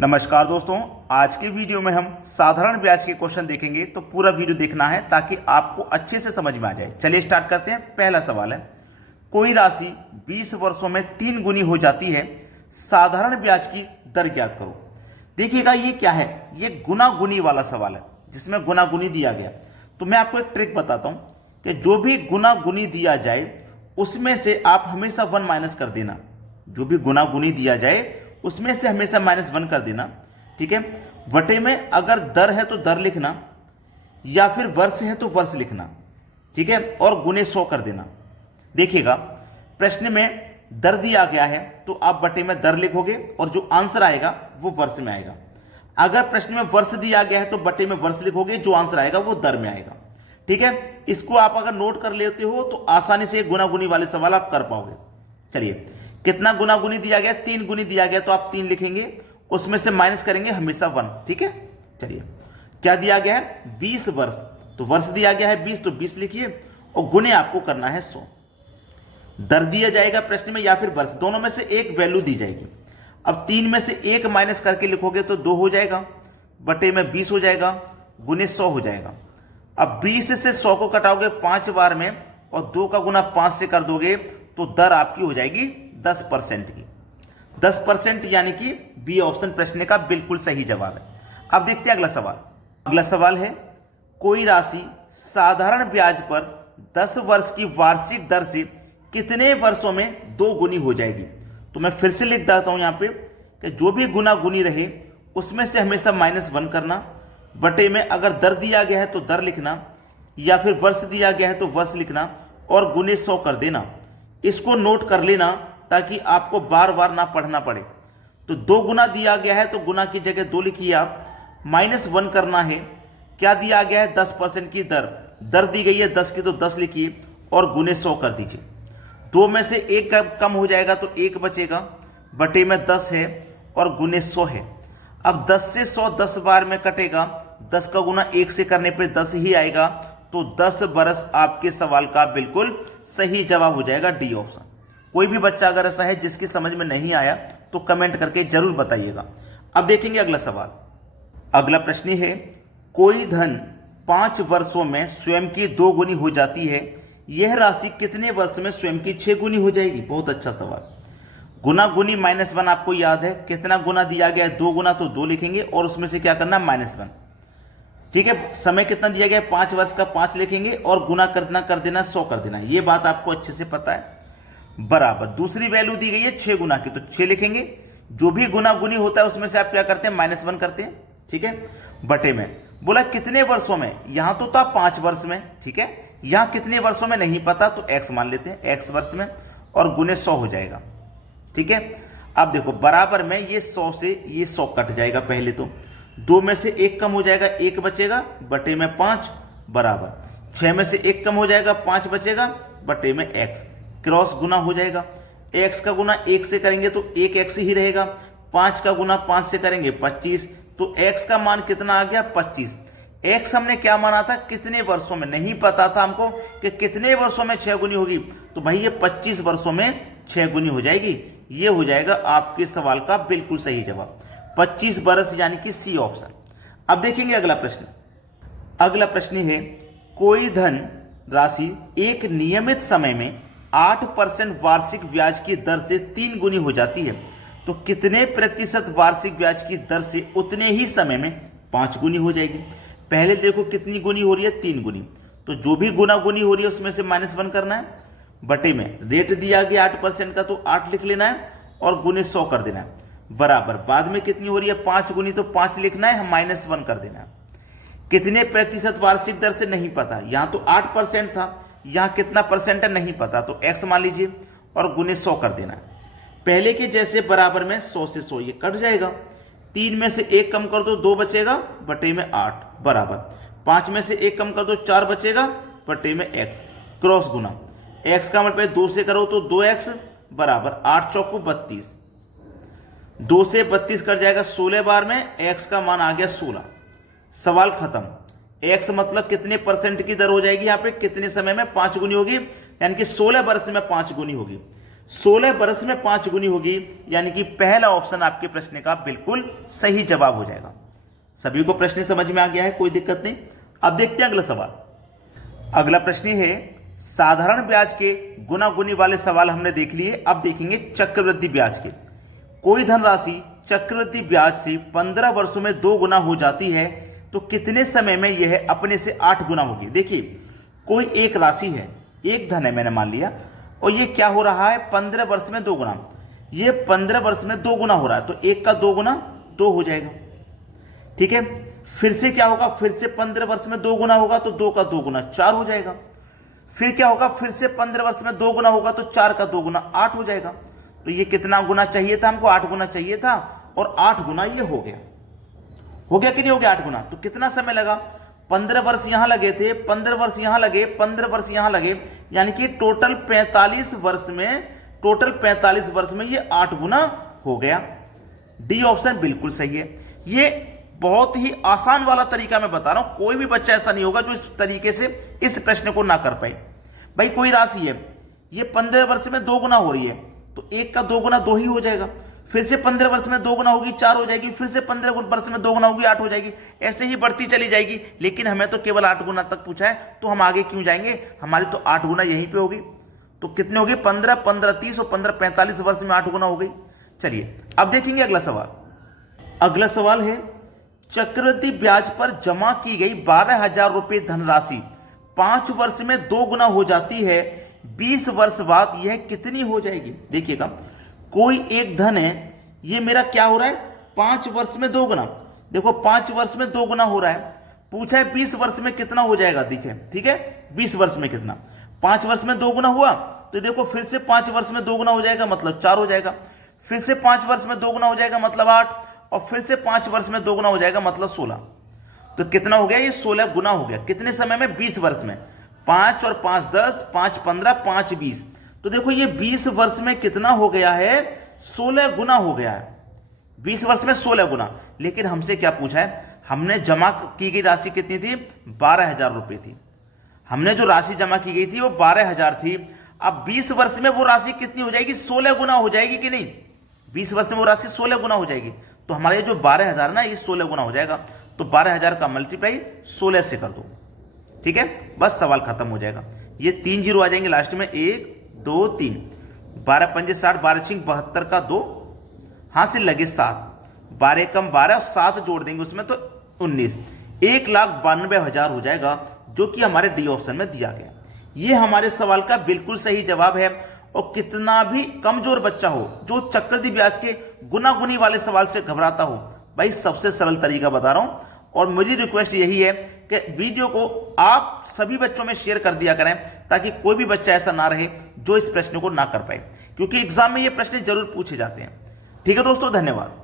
नमस्कार दोस्तों, आज की वीडियो में हम साधारण ब्याज के क्वेश्चन देखेंगे। तो पूरा वीडियो देखना है ताकि आपको अच्छे से समझ में आ जाए। चलिए स्टार्ट करते हैं। पहला सवाल है, कोई राशि 20 वर्षों में 3 गुनी हो जाती है, साधारण ब्याज की दर ज्ञात करो। देखिएगा ये क्या है, ये गुना गुनी वाला सवाल है जिसमें गुना गुनी दिया गया। तो मैं आपको एक ट्रिक बताता हूं कि जो भी गुना गुनी दिया जाए उसमें से आप हमेशा 1 माइनस कर देना। जो भी गुना गुनी दिया जाए उसमें से हमेशा -1 कर देना, ठीक है। बटे में अगर दर है तो दर लिखना, या फिर वर्ष है तो वर्ष लिखना, ठीक है, और गुने 100 कर देना। देखिएगा प्रश्न में दर दिया गया है तो आप बटे में दर लिखोगे और जो आंसर आएगा वो वर्ष में आएगा। अगर प्रश्न में वर्ष दिया गया है तो बटे में वर्ष लिखोगे, जो आंसर आएगा वो दर में आएगा, ठीक है। इसको आप अगर नोट कर लेते हो तो आसानी से गुना गुनी वाले सवाल आप कर पाओगे। चलिए, कितना गुना गुनी दिया गया? 3 गुनी दिया गया तो आप 3 लिखेंगे, उसमें से माइनस करेंगे हमेशा 1, ठीक है। चलिए, क्या दिया गया है? 20 वर्ष, तो वर्ष दिया गया है 20 तो 20 लिखिए और गुने आपको करना है 100। दर दिया जाएगा प्रश्न में या फिर वर्ष, दोनों में से एक वैल्यू दी जाएगी। अब 3 में से 1 माइनस करके लिखोगे तो 2 हो जाएगा, बटे में 20 हो जाएगा, गुने 100 हो जाएगा। अब 20 से 100 को कटाओगे 5 बार में और 2 का गुना 5 से कर दोगे तो दर आपकी हो जाएगी 10% की। 10% यानी कि बी ऑप्शन प्रश्न का बिल्कुल सही जवाब है। अब देखते हैं अगला सवाल। अगला सवाल है, कोई राशि साधारण ब्याज पर 10 वर्ष की वार्षिक दर से कितने वर्षों में 2 गुनी हो जाएगी? तो मैं फिर से लिख देता हूं यहां पे कि जो भी गुना गुनी रहे उसमें से हमेशा -1 करना, बटे में अगर दर दिया गया है तो दर लिखना, या फिर वर्ष दिया गया है तो वर्ष लिखना और गुने 100 कर देना। इसको नोट कर लेना ताकि आपको बार बार ना पढ़ना पड़े। तो 2 गुना दिया गया है तो गुना की जगह 2 लिखिए आप, -1 करना है। क्या दिया गया है? 10% की दर, दर दी गई है 10 की तो 10 लिखिए और गुने 100 कर दीजिए। 2 में से 1 कम हो जाएगा तो 1 बचेगा, बटे में 10 है और गुने 100 है। अब 10 से 100 10 बार में कटेगा, 10 का गुना 1 से करने पर 10 ही आएगा, तो 10 बरस आपके सवाल का बिल्कुल सही जवाब हो जाएगा, डी ऑप्शन। कोई भी बच्चा अगर ऐसा है जिसकी समझ में नहीं आया तो कमेंट करके जरूर बताइएगा। अब देखेंगे अगला सवाल। अगला प्रश्न है, कोई धन 5 वर्षों में स्वयं की 2 गुनी हो जाती है, यह राशि कितने वर्ष में स्वयं की 6 गुनी हो जाएगी? बहुत अच्छा सवाल। गुना गुनी -1 आपको याद है, कितना गुना दिया गया है? 2 गुना तो 2 लिखेंगे और उसमें से क्या करना? -1, ठीक है। समय कितना दिया गया है? 5 वर्ष का 5 लिखेंगे और गुना करना कर देना 100 कर देना। ये बात आपको अच्छे से पता है। बराबर दूसरी वैल्यू दी गई है 6 गुना की तो 6 लिखेंगे। जो भी गुना गुनी होता है उसमें से आप क्या करते हैं? -1 करते हैं, ठीक है। बटे में बोला कितने वर्षों में, यहां तो था 5 वर्ष में, ठीक है। यहां कितने वर्षों में नहीं पता तो x मान लेते हैं, x वर्ष में, और गुने 100 हो जाएगा, ठीक है। अब देखो बराबर में ये 100 से ये 100 कट जाएगा। पहले तो 2 में से 1 कम हो जाएगा, 1 बचेगा, बटे में 5, बराबर 6 में से 1 कम हो जाएगा, 5 बचेगा, बटे में x, क्रॉस गुना हो जाएगा। x का गुना 1 से करेंगे तो 1x ही रहेगा, 5 का गुना 5 से करेंगे 25, तो x का मान कितना आ गया? 25। x हमने क्या माना था? कितने वर्षों में, नहीं पता था हमको कि कितने वर्षों में 6 गुनी होगी, तो भाई ये 25 वर्षों में 6 गुनी हो जाएगी। ये हो जाएगा आपके सवाल का बिल्कुल सही जवाब, 25 वर्ष यानी कि सी ऑप्शन। अब देखेंगे अगला प्रश्न। अगला प्रश्न है, कोई धन राशि एक नियमित समय में 8% वार्षिक ब्याज की दर से 3 गुनी हो जाती है, तो कितने प्रतिशत वार्षिक ब्याज की दर से उतने ही समय में 5 गुनी हो जाएगी? पहले देखो कितनी गुनी हो रही है? 3 गुनी। तो जो भी गुना गुनी हो रही है उसमें से -1 करना है, बटे में रेट दिया गया 8% का तो 8 लिख लेना है और गुने 100 कर देना है, बराबर बाद में कितनी हो रही है? 5 गुनी तो 5 लिखना है, -1 कर देना है। कितने प्रतिशत वार्षिक दर से नहीं पता, यहां तो 8% था, यहां कितना परसेंट है नहीं पता, तो x मान लीजिए और गुने 100 कर देना है। पहले के जैसे बराबर में 100 से 100 ये कट जाएगा, 3 में से 1 कम कर दो 2 बचेगा, बटे में 8, बराबर 5 में से 1 कम कर दो 4 बचेगा, बटे में x, क्रॉस गुना। x का मतलब 2 से करो तो 2x, बराबर 8 चौको 32, 2 से 32 कट जाएगा 16 बार में, x का मान आ गया 16। सवाल खत्म। x मतलब कितने परसेंट की दर हो जाएगी? यहाँ पे कितने समय में 5 गुनी होगी, यानी कि 16 वर्ष में 5 गुनी होगी। 16 वर्ष में 5 गुनी होगी, यानी कि पहला ऑप्शन आपके प्रश्न का बिल्कुल सही जवाब हो जाएगा। सभी को प्रश्न समझ में आ गया है, कोई दिक्कत नहीं। अब देखते हैं अगला सवाल। अगला प्रश्न है साधारण ब्याज के गुना गुनी वाले सवाल हमने देख लिए। अब देखेंगे चक्रवृद्धि ब्याज के। कोई धनराशि चक्रवृद्धि ब्याज से 15 वर्षों में 2 गुना हो जाती है तो कितने समय में यह अपने से 8 गुना होगी। देखिए कोई एक राशि है, एक धन है मैंने मान लिया, और ये क्या हो रहा है 15 वर्ष में 2 गुना। ये 15 वर्ष में 2 गुना हो रहा है तो 1 का 2 गुना 2 हो जाएगा। ठीक है, फिर से क्या होगा, फिर से 15 वर्ष में 2 गुना होगा तो 2 का 2 गुना 4 हो जाएगा। फिर क्या होगा, फिर से 15 वर्ष में 2 गुना होगा तो 4 का 2 गुना 8 हो जाएगा। तो ये कितना गुना चाहिए था हमको, 8 गुना चाहिए था, और 8 गुना ये हो गया। हो गया कि नहीं हो गया 8 गुना। तो कितना समय लगा, 15 वर्ष यहां लगे थे, 15 वर्ष यहां लगे, 15 वर्ष यहां लगे, यानी कि टोटल 45 वर्ष में ये 8 गुना हो गया। डी ऑप्शन बिल्कुल सही है। ये बहुत ही आसान वाला तरीका मैं बता रहा हूं, कोई भी बच्चा ऐसा नहीं होगा जो इस तरीके से इस प्रश्न को ना कर पाए। भाई कोई राशि है, ये 15 वर्ष में 2 गुना हो रही है तो 1 का 2 गुना 2 ही हो जाएगा। फिर से 15 वर्ष में 2 गुना होगी 4 हो जाएगी, फिर से 15 वर्ष में 2 गुना होगी 8 हो जाएगी, ऐसे ही बढ़ती चली जाएगी। लेकिन हमें तो केवल 8 गुना तक पूछा है तो हम आगे क्यों जाएंगे, हमारी तो 8 गुना यहीं पे होगी। तो कितने होगी, 15, 15, 30 और 15, 45 वर्ष में 8 गुना हो गई। चलिए अब देखेंगे अगला सवाल। अगला सवाल है चक्रवृद्धि ब्याज पर जमा की गई 12,000 रुपए धनराशि 5 वर्ष में 2 गुना हो जाती है, 20 वर्ष बाद यह कितनी हो जाएगी। देखिएगा कोई एक धन है, ये मेरा क्या हो रहा है 5 वर्ष में 2 गुना। देखो 5 वर्ष में 2 गुना हो रहा है, पूछा है 20 वर्ष में कितना हो जाएगा। देखिए ठीक है, 20 वर्ष में कितना, 5 वर्ष में 2 गुना हुआ तो देखो फिर से 5 वर्ष में 2 गुना हो जाएगा मतलब 4 हो जाएगा, फिर से 5 वर्ष में 2 गुना हो जाएगा मतलब 8, और फिर से 5 वर्ष में 2 गुना हो जाएगा मतलब 16। तो कितना हो गया, ये 16 गुना हो गया। कितने समय में, 20 वर्ष में। 5 और 5 10, 5 15, 5 20। तो देखो ये 20 वर्ष में कितना हो गया है, 16 गुना हो गया है। 20 वर्ष में 16 गुना। लेकिन हमसे क्या पूछा है, हमने जमा की गई राशि कितनी थी, 12,000 रुपए थी। हमने जो राशि जमा की गई थी वो 12,000 थी। अब 20 वर्ष में वो राशि कितनी हो जाएगी, 16 गुना हो जाएगी कि नहीं। 20 वर्ष में वो राशि 16 गुना हो जाएगी। तो हमारा ये जो 12,000 ना, ये 16 गुना हो जाएगा। तो 12,000 का मल्टीप्लाई 16 से कर दो, ठीक है, बस सवाल खत्म हो जाएगा। ये 3 जीरो आ जाएंगे लास्ट में, 1 2 3, 12 पंजे 60, 12 छिंग 72 का 2, हां से लगे 7, 12 कम 12 और 7 जोड़ देंगे उसमें तो 19, 1,92,000 हो जाएगा, जो कि हमारे डी ऑप्शन में दिया गया। ये हमारे सवाल का बिल्कुल सही जवाब है। और कितना भी कमजोर बच्चा हो जो चक्रवृद्धि ब्याज के गुना गुनी वाले सवाल से घबराता हो, भाई सबसे सरल तरीका बता रहा हूं। और मेरी रिक्वेस्ट यही है कि वीडियो को आप सभी बच्चों में शेयर कर दिया करें, ताकि कोई भी बच्चा ऐसा ना रहे जो इस प्रश्न को ना कर पाए, क्योंकि एग्जाम में ये प्रश्न जरूर पूछे जाते हैं। ठीक है दोस्तों, धन्यवाद।